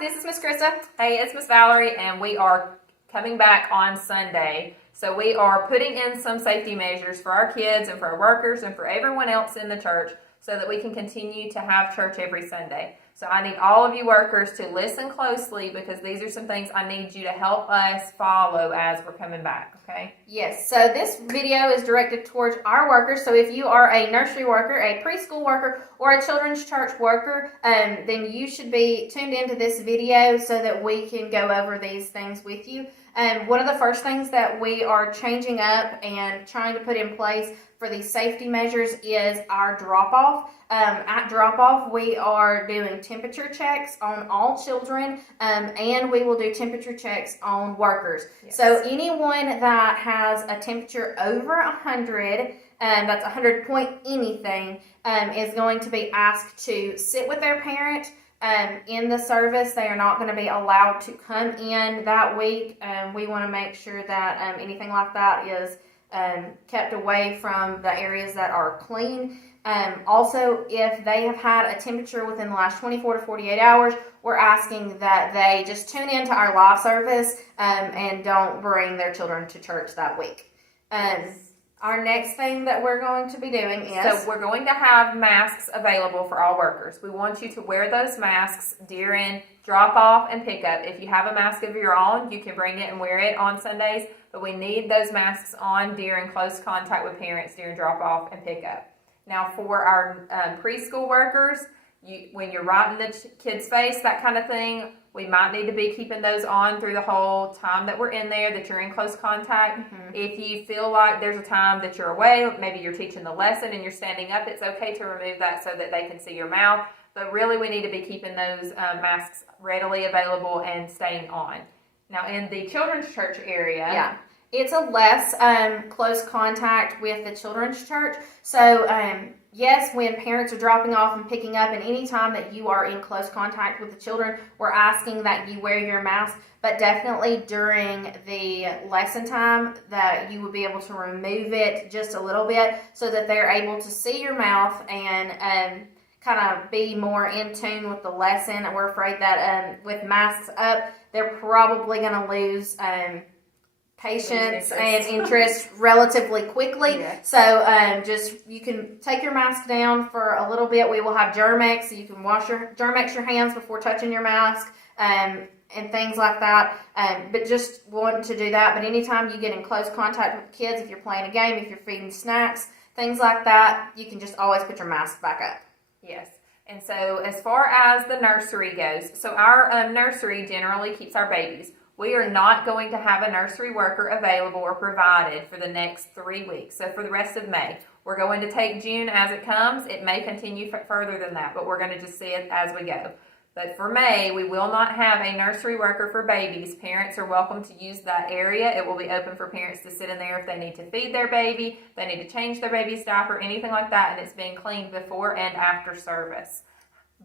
this is Miss Krista. Hey, it's Miss Valerie, and we are coming back on Sunday. So we are putting in some safety measures for our kids and for our workers and for everyone else in the church so that we can continue to have church every Sunday. So I need all of you workers to listen closely because these are some things I need you to help us follow as we're coming back, okay? Yes, so this video is directed towards our workers. So if you are a nursery worker, a preschool worker, or a children's church worker, then you should be tuned into this video so that we can go over these things with you. One of the first things that we are changing up and trying to put in place for these safety measures is our drop-off. At drop-off, we are doing temperature checks on all children, and we will do temperature checks on workers. Yes. So anyone that has a temperature over 100, that's 100 point anything, is going to be asked to sit with their parent in the service. They are not going to be allowed to come in that week. We want to make sure that anything like that is kept away from the areas that are clean. Also, if they have had a temperature within the last 24 to 48 hours, we're asking that they just tune into our live service and don't bring their children to church that week. Our next thing that we're going to be doing is... So we're going to have masks available for all workers. We want you to wear those masks during drop-off and pickup. If you have a mask of your own, you can bring it and wear it on Sundays, but we need those masks on during close contact with parents during drop-off and pickup. Now for our preschool workers, when you're right in the kid's face, that kind of thing, we might need to be keeping those on through the whole time that we're in there, that you're in close contact. Mm-hmm. If you feel like there's a time that you're away, maybe you're teaching the lesson and you're standing up, it's okay to remove that so that they can see your mouth. But really, we need to be keeping those masks readily available and staying on. Now, in the children's church area... Yeah. It's a less close contact with the children's church. So, yes, when parents are dropping off and picking up, and any time that you are in close contact with the children, we're asking that you wear your mask. But definitely during the lesson time, that you would be able to remove it just a little bit so that they're able to see your mouth and kind of be more in tune with the lesson. And we're afraid that with masks up, they're probably going to lose... patience and interest relatively quickly. Yeah. So just you can take your mask down for a little bit. We will have Germ-X, so you can Germ-X your hands before touching your mask and things like that. But just want to do that. But anytime you get in close contact with kids, if you're playing a game, if you're feeding snacks, things like that, you can just always put your mask back up. Yes. And so as far as the nursery goes, so our nursery generally keeps our babies. We are not going to have a nursery worker available or provided for the next 3 weeks. So for the rest of May, we're going to take June as it comes. It may continue further than that, but we're going to just see it as we go. But for May, we will not have a nursery worker for babies. Parents are welcome to use that area. It will be open for parents to sit in there if they need to feed their baby, they need to change their baby's diaper, anything like that, and it's being cleaned before and after service.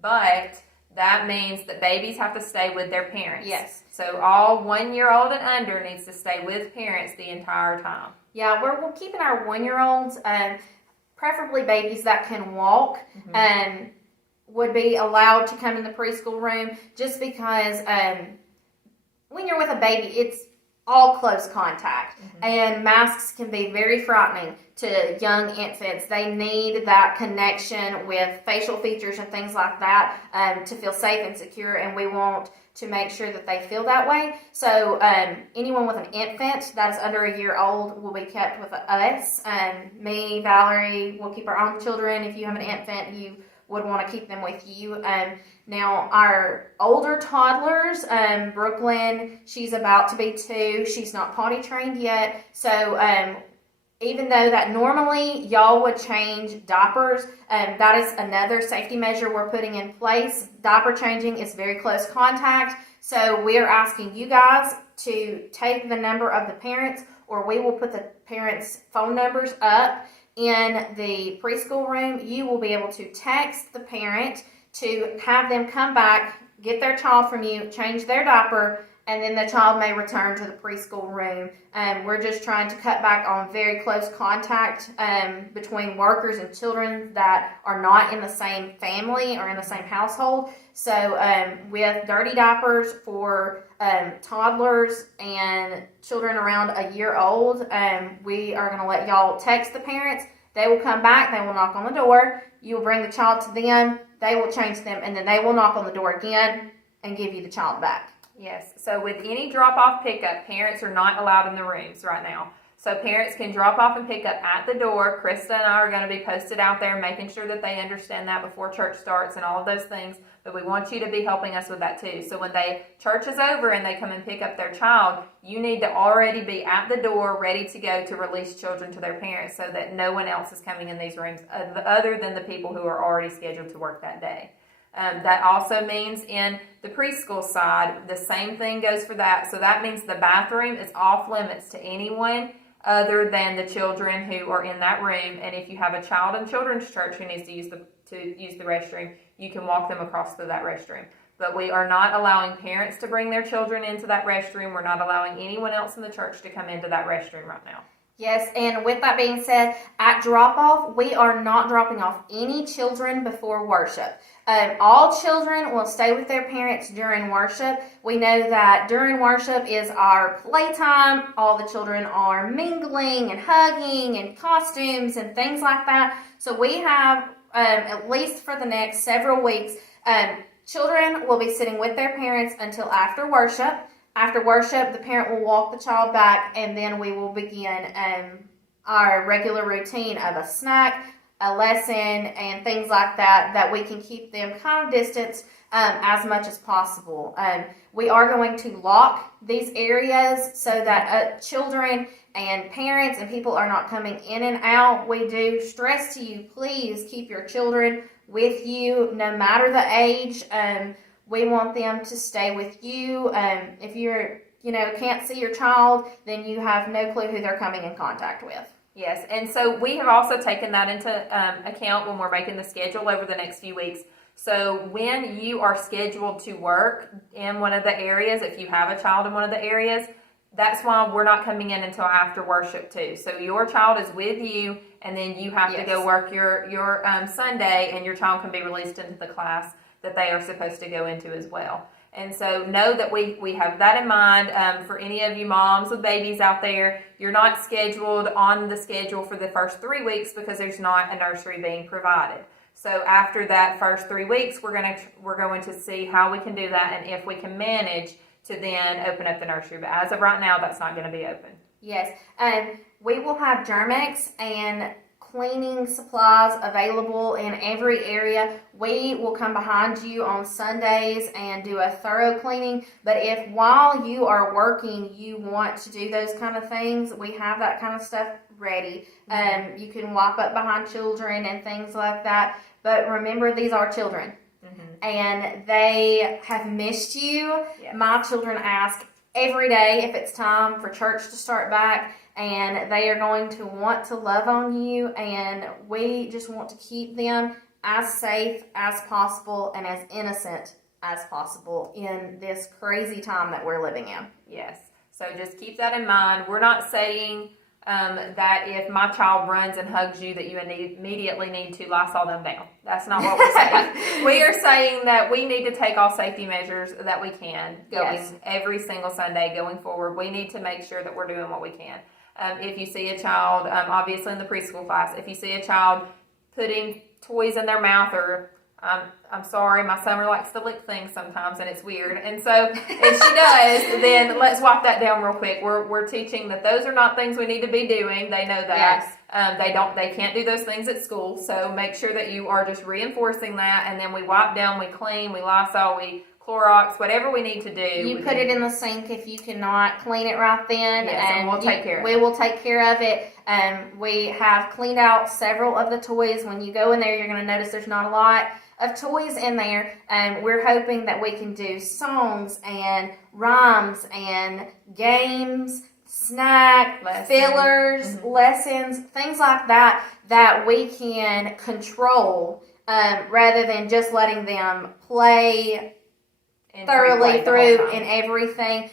But that means that babies have to stay with their parents. Yes. So all 1-year-old and under needs to stay with parents the entire time. Yeah, we're keeping our 1-year-olds, preferably babies that can walk, would be allowed to come in the preschool room just because when you're with a baby, it's all close contact, and masks can be very frightening to young infants. They need that connection with facial features and things like that to feel safe and secure, and we want to make sure that they feel that way. So anyone with an infant that is under a year old will be kept with us. Me, Valerie, will keep our own children. If you have an infant, you would want to keep them with you. Now, our older toddlers, Brooklyn, she's about to be 2. She's not potty trained yet. So even though that normally y'all would change diapers, that is another safety measure we're putting in place. Diaper changing is very close contact. So we are asking you guys to take the number of the parents, or we will put the parents' phone numbers up in the preschool room. You will be able to text the parent to have them come back get their child from you, change their diaper, and then the child may return to the preschool room. We're just trying to cut back on very close contact between workers and children that are not in the same family or in the same household. So with dirty diapers for toddlers and children around a year old, we are going to let y'all text the parents. They will come back, they will knock on the door, you will bring the child to them, they will change them, and then they will knock on the door again and give you the child back. Yes, so with any drop-off pickup, parents are not allowed in the rooms right now. So parents can drop off and pick up at the door. Krista and I are going to be posted out there, making sure that they understand that before church starts and all of those things. But we want you to be helping us with that too. So when church is over and they come and pick up their child, you need to already be at the door ready to go to release children to their parents so that no one else is coming in these rooms other than the people who are already scheduled to work that day. That also means in the preschool side, the same thing goes for that. So that means the bathroom is off limits to anyone other than the children who are in that room. And if you have a child in children's church who needs to use the restroom, you can walk them across to that restroom. But we are not allowing parents to bring their children into that restroom. We're not allowing anyone else in the church to come into that restroom right now. Yes, and with that being said, at drop-off, we are not dropping off any children before worship. All children will stay with their parents during worship. We know that during worship is our playtime. All the children are mingling and hugging and costumes and things like that. So we have, at least for the next several weeks, children will be sitting with their parents until after worship. After worship, the parent will walk the child back, and then we will begin our regular routine of a snack, a lesson, and things like that we can keep them kind of distanced as much as possible. We are going to lock these areas so that children and parents and people are not coming in and out. We do stress to you, please keep your children with you no matter the age. We want them to stay with you. If you're, can't see your child, then you have no clue who they're coming in contact with. Yes, and so we have also taken that into account when we're making the schedule over the next few weeks. So when you are scheduled to work in one of the areas, if you have a child in one of the areas, that's why we're not coming in until after worship too. So your child is with you, and then you have to go work your Sunday, and your child can be released into the class that they are supposed to go into as well. And so know that we have that in mind. For any of you moms with babies out there, you're not scheduled on the schedule for the first 3 weeks because there's not a nursery being provided. So after that first 3 weeks, we're going to see how we can do that and if we can manage to then open up the nursery. But as of right now, that's not going to be open. Yes, we will have Germ-X and cleaning supplies available in every area. We will come behind you on Sundays and do a thorough cleaning. But if while you are working, you want to do those kind of things, we have that kind of stuff ready. You can wipe up behind children and things like that. But remember, these are children. Mm-hmm. And they have missed you. Yes. My children ask every day if it's time for church to start back, and they are going to want to love on you, and we just want to keep them as safe as possible and as innocent as possible in this crazy time that we're living in. Yes, so just keep that in mind. We're not saying that if my child runs and hugs you that you immediately need to Lysol them down. That's not what we're saying. We are saying that we need to take all safety measures that we can going every single Sunday going forward. We need to make sure that we're doing what we can. If you see a child, obviously in the preschool class, if you see a child putting toys in their mouth, or I'm sorry, my summer likes to lick things sometimes and it's weird. And so if she does, then let's wipe that down real quick. We're teaching that those are not things we need to be doing. They know that. Yes. They can't do those things at school. So make sure that you are just reinforcing that, and then we wipe down, we clean, we Lysol, we Clorox, whatever we need to do. You put it in the sink if you cannot clean it right then. Yes, and we'll take care of it. We will take care of it. We have cleaned out several of the toys. When you go in there, you're going to notice there's not a lot of toys in there. We're hoping that we can do songs and rhymes and games, snack, fillers, lessons, things like that we can control rather than just letting them play And thoroughly free play the whole through time. and everything.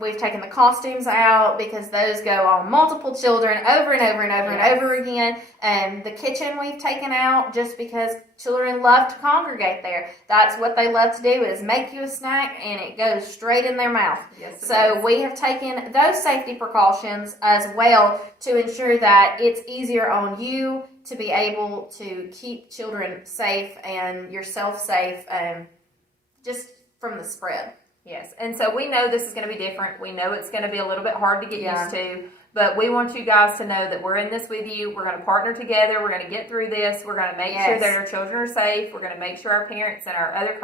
We've taken the costumes out because those go on multiple children over and over and over Yes. and over again. The kitchen we've taken out just because children love to congregate there. That's what they love to do, is make you a snack and it goes straight in their mouth. Yes, it So is. we have taken those safety precautions as well to ensure that it's easier on you to be able to keep children safe and yourself safe, just from the spread. Yes, and so we know this is going to be different. We know it's going to be a little bit hard to get Yeah. used to, but we want you guys to know that we're in this with you. We're going to partner together. We're going to get through this. We're going to make sure Yes. that our children are safe. We're going to make sure our parents and our other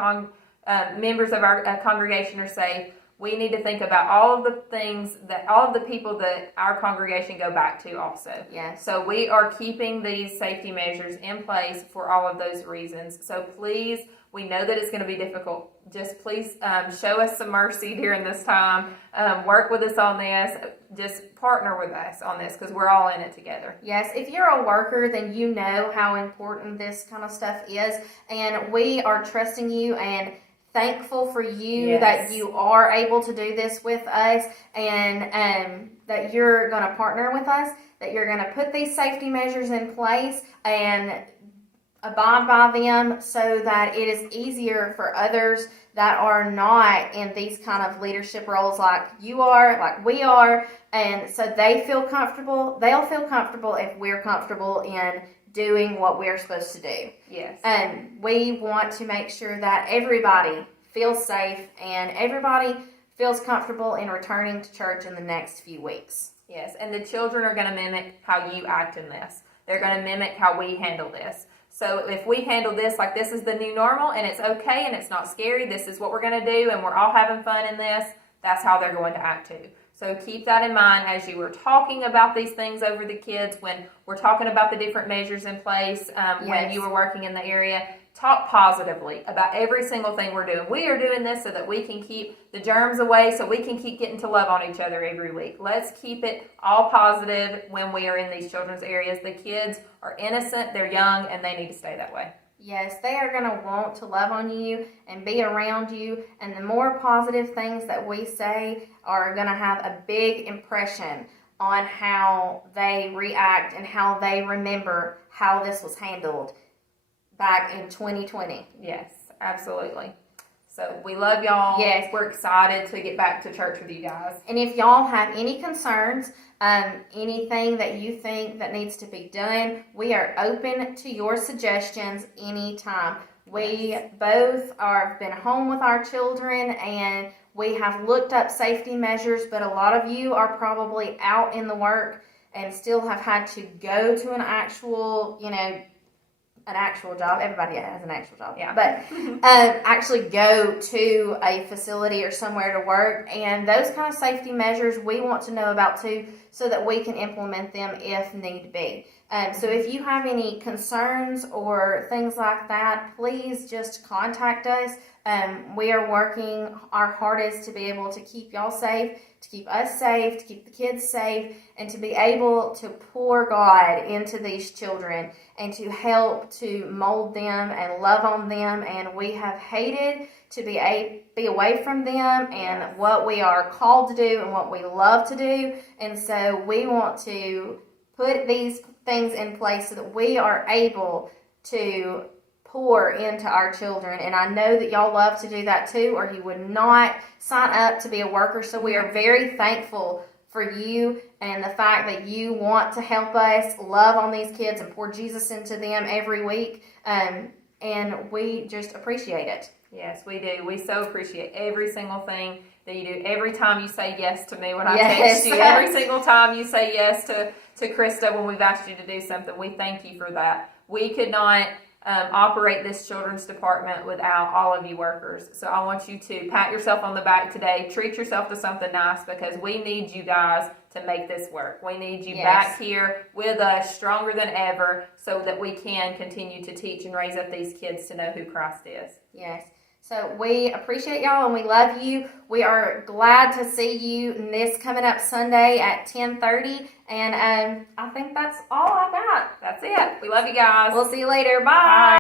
members of our congregation are safe. We need to think about all of the things that all of the people that our congregation go back to also. Yes. So we are keeping these safety measures in place for all of those reasons. So please, we know that it's going to be difficult. Just please show us some mercy during this time. Work with us on this. Just partner with us on this because we're all in it together. Yes, if you're a worker, then you know how important this kind of stuff is, and we are trusting you and thankful for you Yes. that you are able to do this with us, and that you're going to partner with us, that you're going to put these safety measures in place and abide by them so that it is easier for others that are not in these kind of leadership roles like you are, like we are, and so they feel comfortable. They'll feel comfortable if we're comfortable in doing what we're supposed to do. Yes. And we want to make sure that everybody feels safe and everybody feels comfortable in returning to church in the next few weeks. Yes, and the children are going to mimic how you act in this. They're going to mimic how we handle this. So if we handle this like this is the new normal and it's okay and it's not scary, this is what we're going to do and we're all having fun in this, that's how they're going to act too. So keep that in mind as you were talking about these things over the kids, when we're talking about the different measures in place, when Yes. you were working in the area. Talk positively about every single thing we're doing. We are doing this so that we can keep the germs away, so we can keep getting to love on each other every week. Let's keep it all positive when we are in these children's areas. The kids are innocent, they're young, and they need to stay that way. Yes, they are going to want to love on you and be around you, and the more positive things that we say are going to have a big impression on how they react and how they remember how this was handled back in 2020. Yes, absolutely. So we love y'all. Yes. We're excited to get back to church with you guys. And if y'all have any concerns, anything that you think that needs to be done, we are open to your suggestions anytime. We both have been home with our children and we have looked up safety measures, but a lot of you are probably out in the work and still have had to go to an actual, an actual job. Everybody has an actual job. Yeah. But actually go to a facility or somewhere to work. And those kind of safety measures we want to know about too, so that we can implement them if need be. So if you have any concerns or things like that, please just contact us. We are working our hardest to be able to keep y'all safe, to keep us safe, to keep the kids safe, and to be able to pour God into these children and to help to mold them and love on them. And we have hated to be away from them and what we are called to do and what we love to do. And so we want to put these things in place so that we are able to pour into our children. And I know that y'all love to do that too, or you would not sign up to be a worker. So we are very thankful for you and the fact that you want to help us love on these kids and pour Jesus into them every week. And we just appreciate it. Yes, we do. We so appreciate every single thing that you do. Every time you say yes to me when I Yes. text you, every single time you say yes to Krista when we've asked you to do something, we thank you for that. We could not operate this children's department without all of you workers. So I want you to pat yourself on the back today. Treat yourself to something nice because we need you guys to make this work. We need you back here with us, stronger than ever, so that we can continue to teach and raise up these kids to know who Christ is. Yes. So we appreciate y'all and we love you. We are glad to see you this coming up Sunday at 10:30. And I think that's all I got. That's it. We love you guys. We'll see you later. Bye.